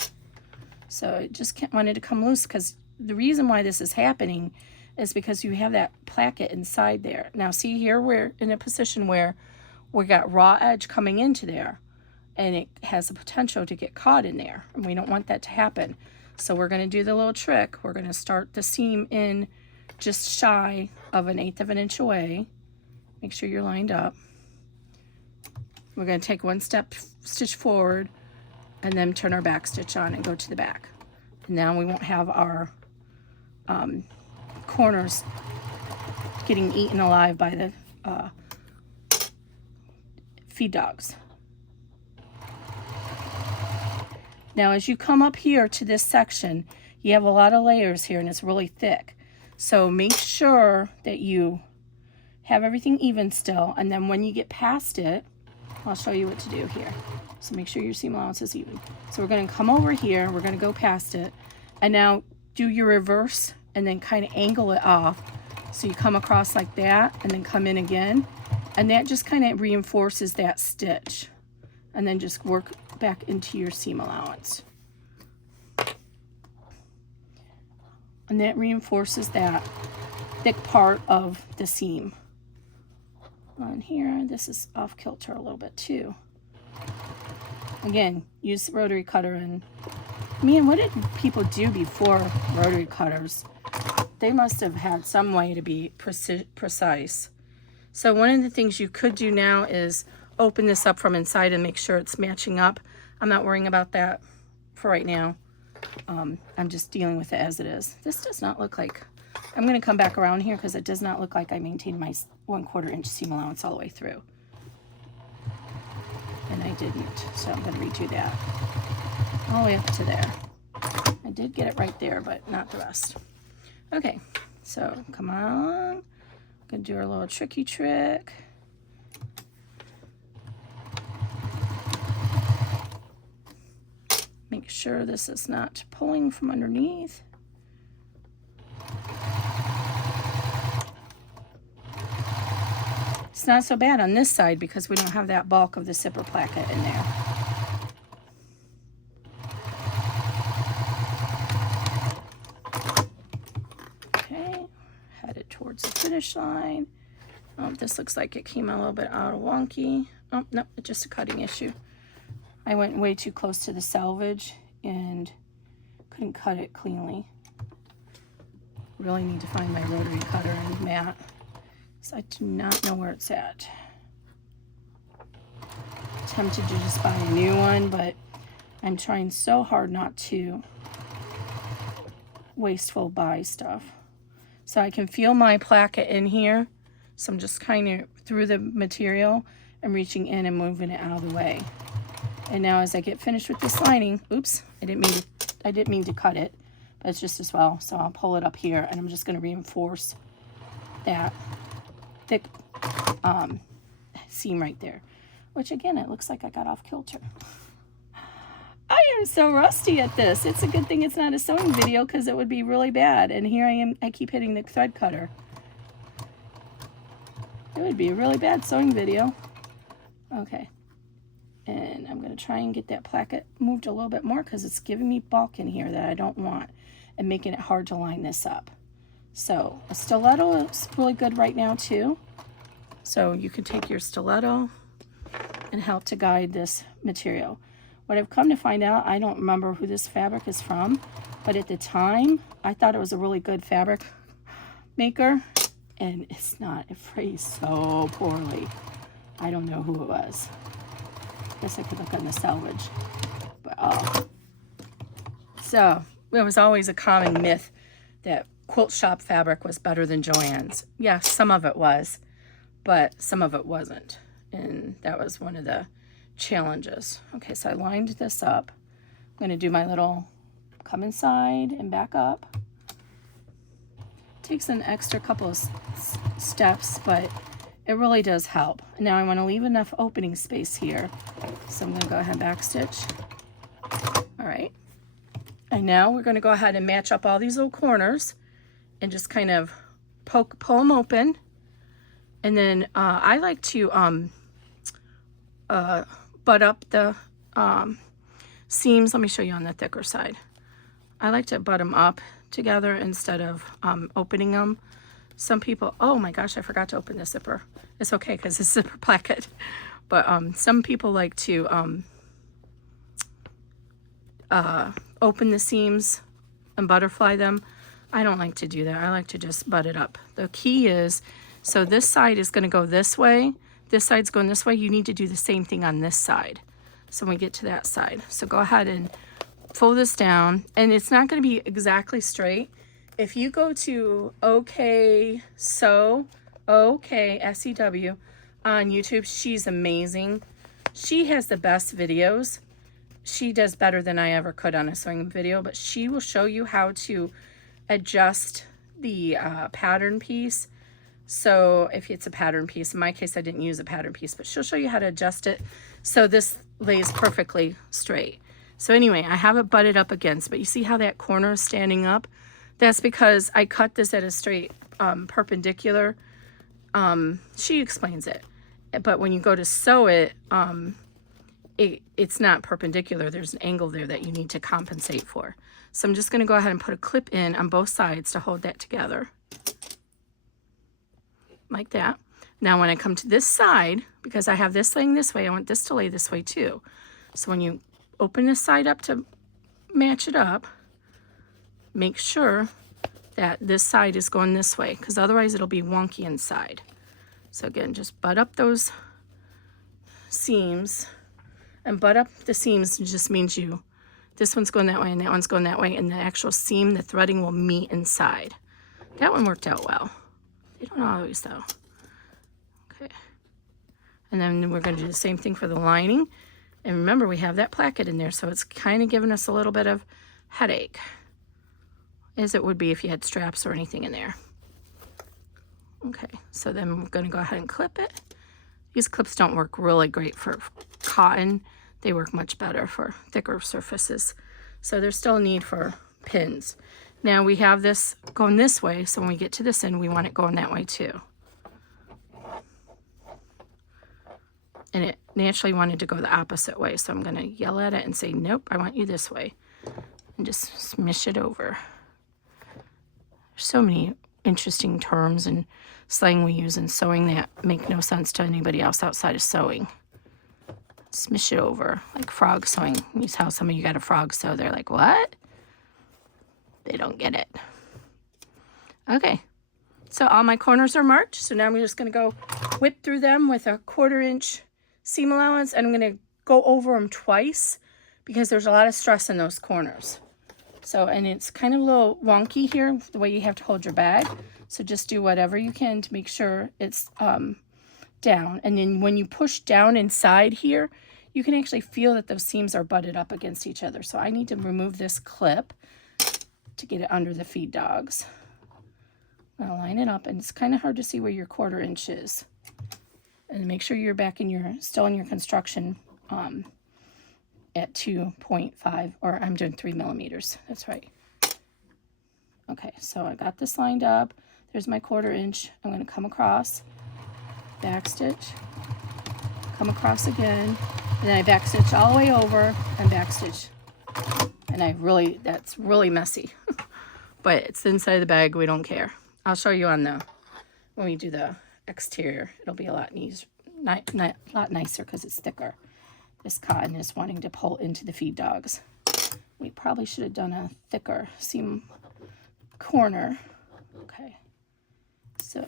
So I just wanted to come loose because the reason why this is happening is because you have that placket inside there. Now see here, we're in a position where we got raw edge coming into there and it has the potential to get caught in there. And we don't want that to happen. So we're gonna do the little trick. We're gonna start the seam in just shy of 1/8 of an inch away. Make sure you're lined up. We're going to take one stitch forward and then turn our back stitch on and go to the back. And now we won't have our corners getting eaten alive by the feed dogs. Now as you come up here to this section, you have a lot of layers here and it's really thick. So make sure that you have everything even still, and then when you get past it, I'll show you what to do here. So make sure your seam allowance is even. So we're going to come over here, we're going to go past it, and now do your reverse and then kind of angle it off. So you come across like that and then come in again, and that just kind of reinforces that stitch. And then just work back into your seam allowance. And that reinforces that thick part of the seam. On here, this is off kilter a little bit too. Again, use the rotary cutter, and man, what did people do before rotary cutters? They must have had some way to be precise. So one of the things you could do now is open this up from inside and make sure it's matching up. I'm not worrying about that for right now. I'm just dealing with it as it is. This does not look like, I'm going to come back around here because it does not look like I maintained my 1/4 inch seam allowance all the way through. And I didn't, so I'm going to redo that all the way up to there. I did get it right there, but not the rest. Okay, so come on. I'm going to do our little tricky trick. Make sure this is not pulling from underneath. It's not so bad on this side because we don't have that bulk of the zipper placket in there. Okay, headed towards the finish line. Oh, this looks like it came a little bit out of wonky. Oh, no, it's just a cutting issue. I went way too close to the selvage and couldn't cut it cleanly. Really need to find my rotary cutter and mat, because I do not know where it's at. Tempted to just buy a new one, but I'm trying so hard not to wasteful buy stuff. So I can feel my placket in here, so I'm just kind of through the material and reaching in and moving it out of the way. And now as I get finished with this lining, oops, I didn't mean to cut it, but it's just as well. So I'll pull it up here, and I'm just going to reinforce that thick seam right there, which again, it looks like I got off kilter. I am so rusty at this. It's a good thing it's not a sewing video, because it would be really bad. And here I am, I keep hitting the thread cutter. It would be a really bad sewing video. Okay. And I'm going to try and get that placket moved a little bit more, because it's giving me bulk in here that I don't want and making it hard to line this up. So a stiletto is really good right now too. So you can take your stiletto and help to guide this material. What I've come to find out, I don't remember who this fabric is from, but at the time I thought it was a really good fabric maker, and it's not. It frays so poorly. I don't know who it was. Guess I could look on the salvage. But so there was always a common myth that quilt shop fabric was better than Joann's. Yeah, some of it was, but some of it wasn't, and that was one of the challenges. Okay, so I lined this up. I'm going to do my little come inside and back up. Takes an extra couple of steps, but it really does help. Now I want to leave enough opening space here, so I'm going to go ahead and back stitch. All right, and now we're going to go ahead and match up all these little corners and just kind of pull them open. And then I like to butt up the seams. Let me show you on the thicker side. I like to butt them up together instead of opening them. Some people, oh my gosh, I forgot to open the zipper. It's okay, because it's Zipper Placket. But some people like to open the seams and butterfly them. I don't like to do that. I like to just butt it up. The key is, so this side is going to go this way. This side's going this way. You need to do the same thing on this side. So when we get to that side. So go ahead and fold this down. And it's not going to be exactly straight. If you go to OK Sew, O-K-S-E-W on YouTube, she's amazing. She has the best videos. She does better than I ever could on a sewing video, but she will show you how to adjust the pattern piece. So if it's a pattern piece, in my case I didn't use a pattern piece, but she'll show you how to adjust it so this lays perfectly straight. So anyway, I have it butted up against, but you see how that corner is standing up? That's because I cut this at a straight perpendicular. She explains it, but when you go to sew it, it's not perpendicular. There's an angle there that you need to compensate for. So I'm just going to go ahead and put a clip in on both sides to hold that together. Like that. Now when I come to this side, because I have this laying this way, I want this to lay this way too. So when you open this side up to match it up, make sure that this side is going this way, because otherwise it'll be wonky inside. So again, just butt up those seams, and butt up the seams just means this one's going that way and that one's going that way, and the actual seam, the threading will meet inside. That one worked out well. They don't always though. Okay. And then we're going to do the same thing for the lining. And remember, we have that placket in there, so it's kind of giving us a little bit of headache, as it would be if you had straps or anything in there. Okay, so then we're going to go ahead and clip it. These clips don't work really great for cotton. They work much better for thicker surfaces. So there's still a need for pins. Now we have this going this way, so when we get to this end, we want it going that way too. And it naturally wanted to go the opposite way, so I'm going to yell at it and say, nope, I want you this way. And just smish it over. There's so many interesting terms and slang we use in sewing that make no sense to anybody else outside of sewing. Smish it over, like frog sewing. You saw some of you got a frog sew, they're like, what? They don't get it. Okay, so all my corners are marked, so now I'm just going to go whip through them with a 1/4 inch seam allowance, and I'm going to go over them twice because there's a lot of stress in those corners. So, and it's kind of a little wonky here, the way you have to hold your bag. So just do whatever you can to make sure it's down. And then when you push down inside here, you can actually feel that those seams are butted up against each other. So I need to remove this clip. to get it under the feed dogs. I'll line it up, and it's kind of hard to see where your 1/4 inch is. And make sure you're back in your, still in your construction at 2.5, or I'm doing 3 millimeters. That's right. Okay, so I got this lined up. There's my 1/4 inch. I'm going to come across, back stitch, come across again, and then I back stitch all the way over and back stitch. And that's really messy, but it's the inside of the bag. We don't care. I'll show you on when we do the exterior. It'll be a lot nicer, lot nicer because it's thicker. This cotton is wanting to pull into the feed dogs. We probably should have done a thicker seam corner. Okay, so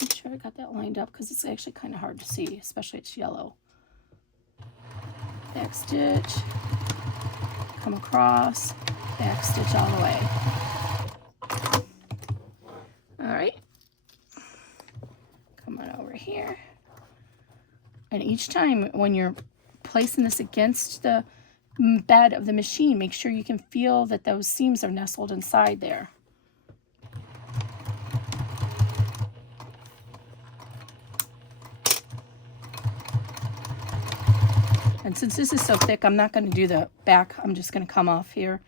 make sure I got that lined up because it's actually kind of hard to see, especially it's yellow. Back stitch, come across, back stitch all the way. All right, come on over here. And each time when you're placing this against the bed of the machine, make sure you can feel that those seams are nestled inside there. And since this is so thick, I'm not going to do the back. I'm just going to come off here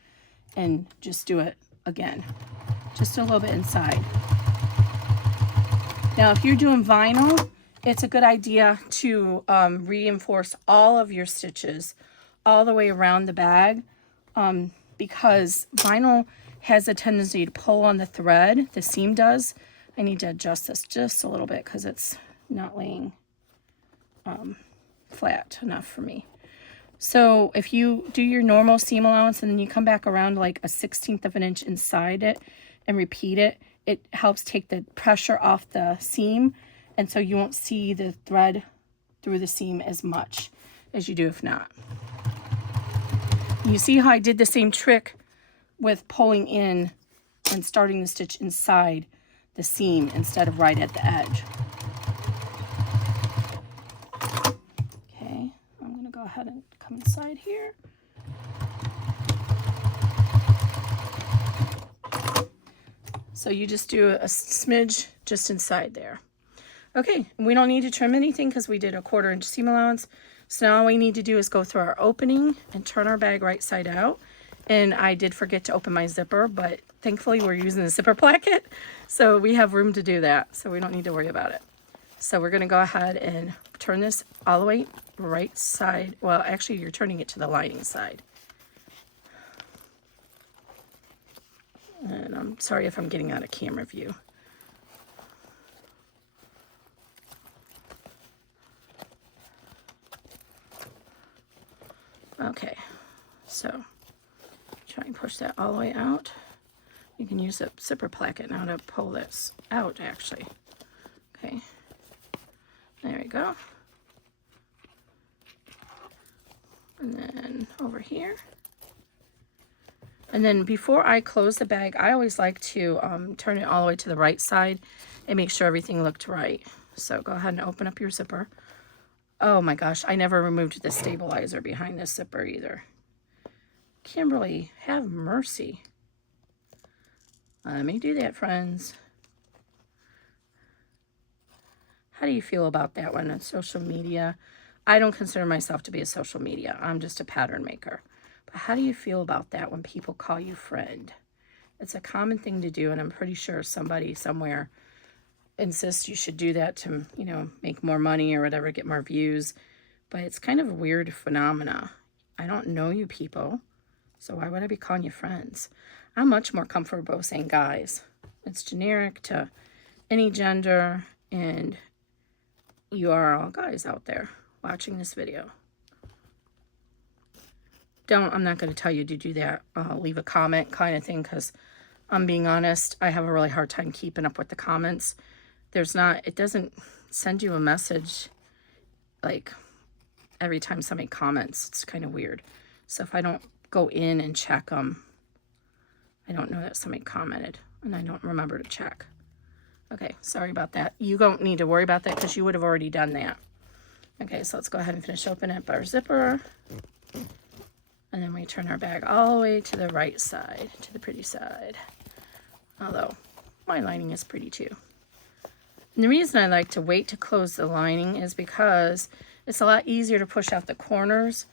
and just do it again, just a little bit inside. Now, if you're doing vinyl, it's a good idea to reinforce all of your stitches all the way around the bag because vinyl has a tendency to pull on the thread. The seam does. I need to adjust this just a little bit because it's not laying flat enough for me. So if you do your normal seam allowance and then you come back around like a 1/16 of an inch inside it and repeat it, it helps take the pressure off the seam, and so you won't see the thread through the seam as much as you do if not. You see how I did the same trick with pulling in and starting the stitch inside the seam instead of right at the edge. Okay, I'm going to go ahead and come inside here. So you just do a smidge just inside there. Okay, we don't need to trim anything because we did a 1/4 inch seam allowance. So now all we need to do is go through our opening and turn our bag right side out. And I did forget to open my zipper, but thankfully we're using the Zipper Placket, so we have room to do that, so we don't need to worry about it. So we're going to go ahead and turn this all the way right side. Well, actually you're turning it to the lining side. And I'm sorry if I'm getting out of camera view. Okay, so try and push that all the way out. You can use a Zipper Placket now to pull this out, actually. Okay, there we go. And then over here. And then before I close the bag, I always like to turn it all the way to the right side and make sure everything looked right. So go ahead and open up your zipper. Oh my gosh, I never removed the stabilizer behind this zipper either. Kimberly, have mercy. Let me do that, friends. How do you feel about that one on social media? I don't consider myself to be a social media. I'm just a pattern maker. But how do you feel about that when people call you friend? It's a common thing to do, and I'm pretty sure somebody somewhere insists you should do that to, you know, make more money or whatever, get more views. But it's kind of a weird phenomena. I don't know you people, so why would I be calling you friends? I'm much more comfortable saying guys. It's generic to any gender, and you are all guys out there watching this video. I'm not going to tell you to do that. Leave a comment kind of thing, because I'm being honest, I have a really hard time keeping up with the comments. It doesn't send you a message like every time somebody comments. It's kind of weird. So if I don't go in and check them, I don't know that somebody commented, and I don't remember to check. Okay, sorry about that. You don't need to worry about that because you would have already done that. Okay, so let's go ahead and finish opening up our zipper. And then we turn our bag all the way to the right side, to the pretty side. Although my lining is pretty too. And the reason I like to wait to close the lining is because it's a lot easier to push out the corners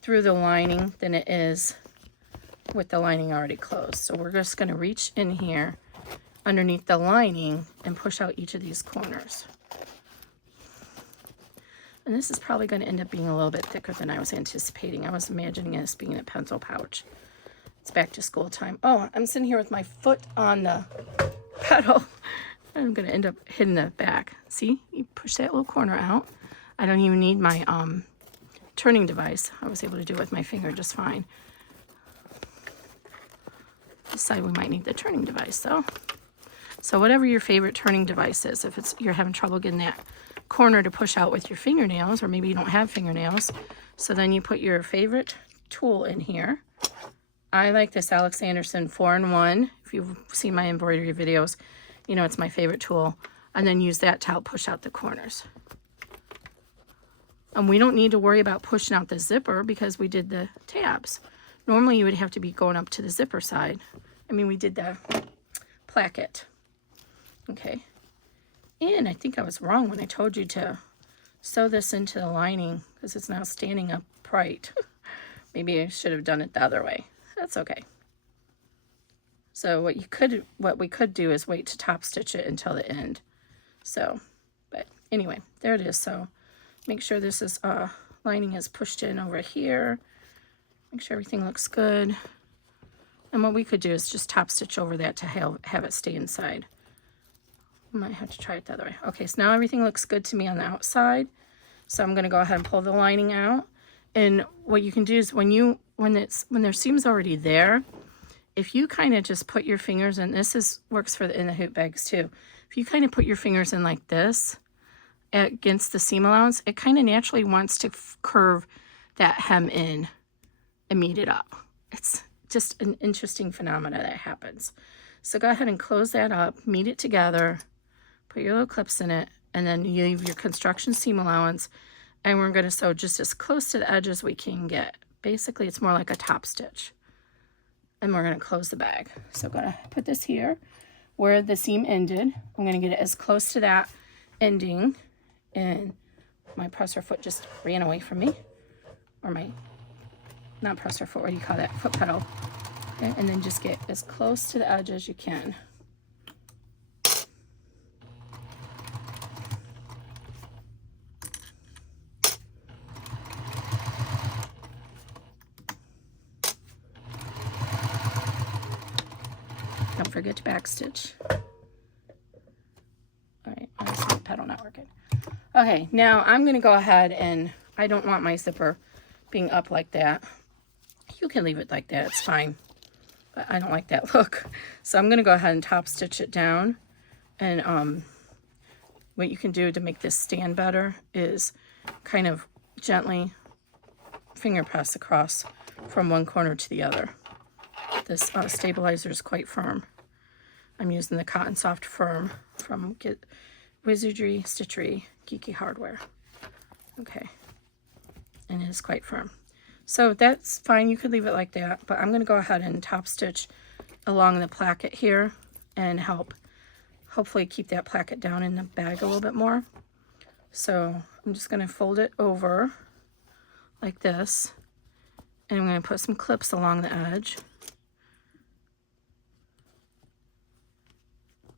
through the lining than it is with the lining already closed. So we're just going to reach in here underneath the lining and push out each of these corners. And this is probably going to end up being a little bit thicker than I was anticipating. I was imagining this being a pencil pouch. It's back to school time. Oh, I'm sitting here with my foot on the pedal. I'm going to end up hitting the back. See, you push that little corner out. I don't even need my turning device. I was able to do it with my finger just fine. This side we might need the turning device though. So whatever your favorite turning device is, if it's you're having trouble getting that corner to push out with your fingernails, or maybe you don't have fingernails, so then you put your favorite tool in here. I like this Alex Anderson 4-in-1. If you've seen my embroidery videos, you know it's my favorite tool. And then use that to help push out the corners. And we don't need to worry about pushing out the zipper because we did the tabs. Normally you would have to be going up to the zipper side. I mean, we did the placket. Okay. And I think I was wrong when I told you to sew this into the lining because it's now standing upright. Maybe I should have done it the other way. That's okay. So what we could do is wait to top stitch it until the end. So, but anyway, there it is. So make sure this is lining is pushed in over here. Make sure everything looks good. And what we could do is just top stitch over that to have it stay inside. I might have to try it the other way. Okay, so now everything looks good to me on the outside. So I'm gonna go ahead and pull the lining out. And what you can do is when their seam's already there, if you kind of just put your fingers in, works for in the hoop bags too. If you kind of put your fingers in like this against the seam allowance, it kind of naturally wants to curve that hem in and meet it up. It's just an interesting phenomena that happens. So go ahead and close that up, meet it together, put your little clips in it, and then you leave your construction seam allowance, and we're going to sew just as close to the edge as we can get. Basically, it's more like a top stitch. And we're going to close the bag. So I'm going to put this here where the seam ended. I'm going to get it as close to that ending, and my presser foot just ran away from me, or my, not presser foot, what do you call that, foot pedal. Okay, and then just get as close to the edge as you can. Don't forget to backstitch. All right, my pedal not working. Okay, now I'm gonna go ahead and I don't want my zipper being up like that. You can leave it like that, it's fine. But I don't like that look. So I'm gonna go ahead and top stitch it down. And what you can do to make this stand better is kind of gently finger press across from one corner to the other. This stabilizer is quite firm. I'm using the Cotton Soft Firm from Wizardry Stitchery Geeky Hardware. Okay, and it is quite firm. So that's fine, you could leave it like that, but I'm going to go ahead and top stitch along the placket here and hopefully keep that placket down in the bag a little bit more. So I'm just going to fold it over like this, and I'm going to put some clips along the edge.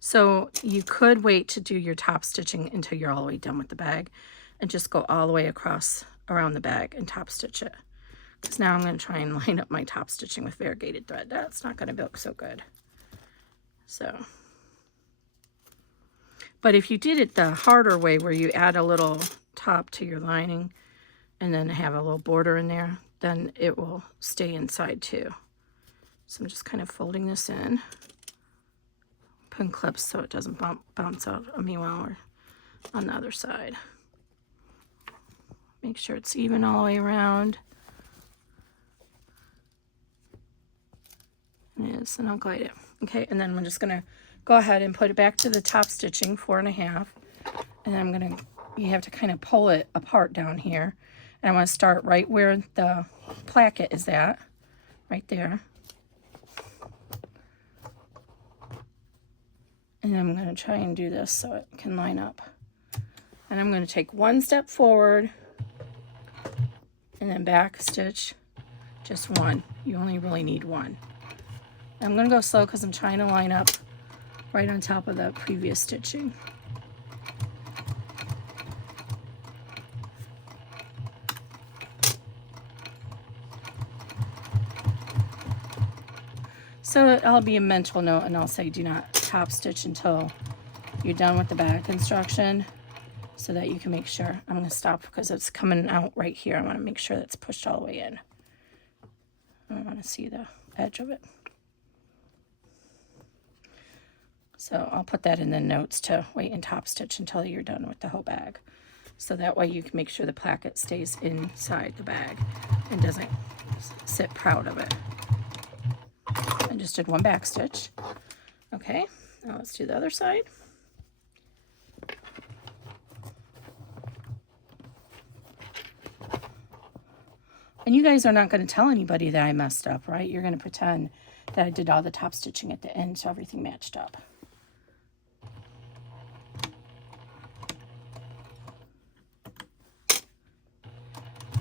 So you could wait to do your top stitching until you're all the way done with the bag and just go all the way across around the bag and top stitch it. Because now I'm going to try and line up my top stitching with variegated thread. That's not going to look so good. So, but if you did it the harder way where you add a little top to your lining and then have a little border in there, then it will stay inside too. So I'm just kind of folding this in. Putting clips so it doesn't bounce out of me while we're on the other side. Make sure it's even all the way around. It is, and I'll glide it. Okay, and then I'm just gonna go ahead and put it back to the top stitching, 4.5, and then I'm gonna, you have to kind of pull it apart down here. And I want to start right where the placket is at. right there. And I'm going to try and do this so it can line up. And I'm going to take one step forward and then back stitch just one. You only really need one. I'm going to go slow because I'm trying to line up right on top of the previous stitching. So I'll be a mental note and I'll say do not top stitch until you're done with the back construction so that you can make sure. I'm going to stop because it's coming out right here. I want to make sure that's pushed all the way in. I want to see the edge of it. So I'll put that in the notes to wait and top stitch until you're done with the whole bag. So that way you can make sure the placket stays inside the bag and doesn't sit proud of it. I just did one back stitch. Okay, now let's do the other side. And you guys are not going to tell anybody that I messed up, right? You're going to pretend that I did all the top stitching at the end so everything matched up.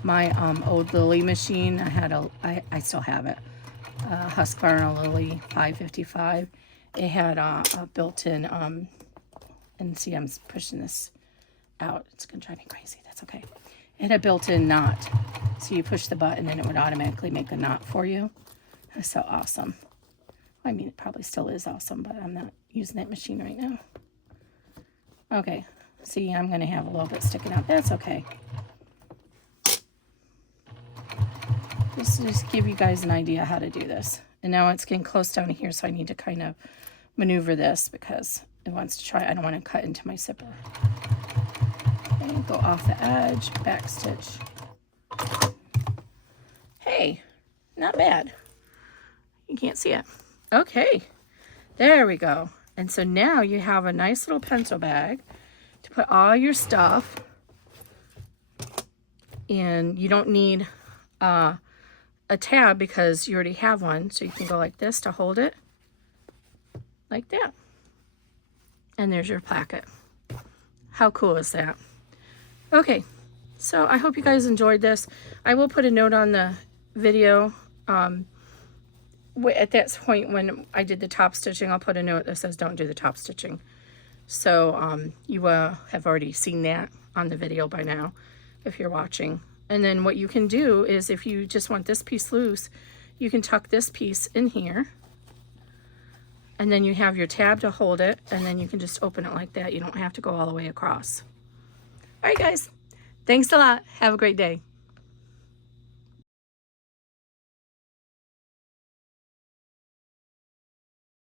My old Lily machine, I still have it. Husqvarna Lily 555. It had a built-in, and see, I'm pushing this out. It's going to drive me crazy. That's okay. It had a built-in knot. So you push the button and it would automatically make a knot for you. That's so awesome. I mean, it probably still is awesome, but I'm not using that machine right now. Okay. See, I'm going to have a little bit sticking out. That's okay. Just give you guys an idea how to do this. And now it's getting close down here, so I need to kind of maneuver this because it wants to try. I don't want to cut into my zipper. And go off the edge, back stitch. Hey, not bad. You can't see it. Okay, there we go. And so now you have a nice little pencil bag to put all your stuff. And you don't need a tab because you already have one. So you can go like this to hold it. Like that. And there's your placket. How cool is that? Okay, so I hope you guys enjoyed this. I will put a note on the video. At that point when I did the top stitching, I'll put a note that says don't do the top stitching. So you have already seen that on the video by now if you're watching. And then what you can do is if you just want this piece loose, you can tuck this piece in here. And then you have your tab to hold it, and then you can just open it like that. You don't have to go all the way across. All right, guys. Thanks a lot. Have a great day.